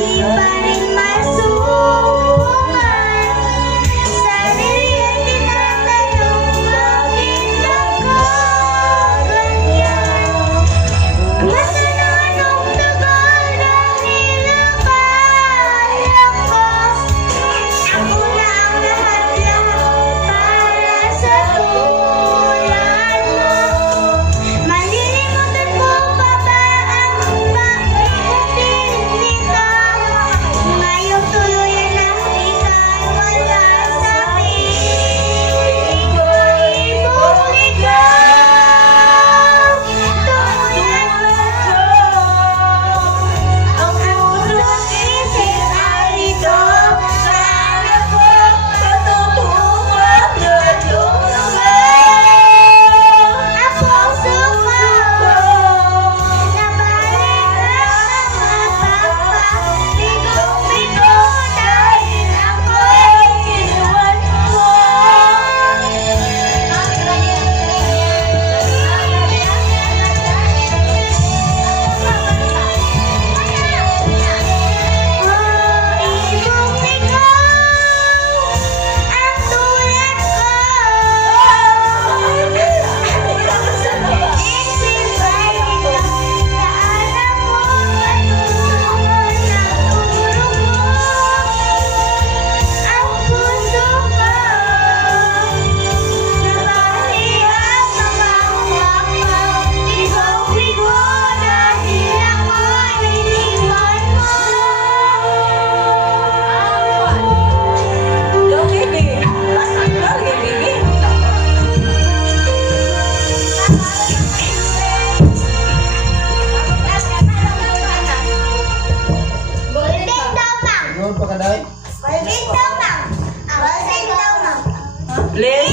Di pa rin masubukan. Sarili ang tinatanong, bakit ako ganyan? Nasaan ang anong tagal dahil akala ko ako na ang lahat-lahat para sa tulad mo. Malilimutan ko pa ba ang maikutin nito? Ngayong tuluyan na ika'y wala sa piling ko. Ibumalik tulad ko. Ang puso't isip ay ito. Sana po patutungan na lumabas. Ang puso ko nabalik ang mapapaligo-ligo dahil ako'y kinuwan mo. Ibong ikaw ang tulad ko. Isip ay ito, saan ako patutungan na turo mo. Ang puso ko nabali ang mga uwak-uwak. Ligo-ligo dahil ako'y iniwan mo. Golden daw, ma'am. Doon pa ka, Day? Golden daw, ma'am. Golden daw, ma'am. Play.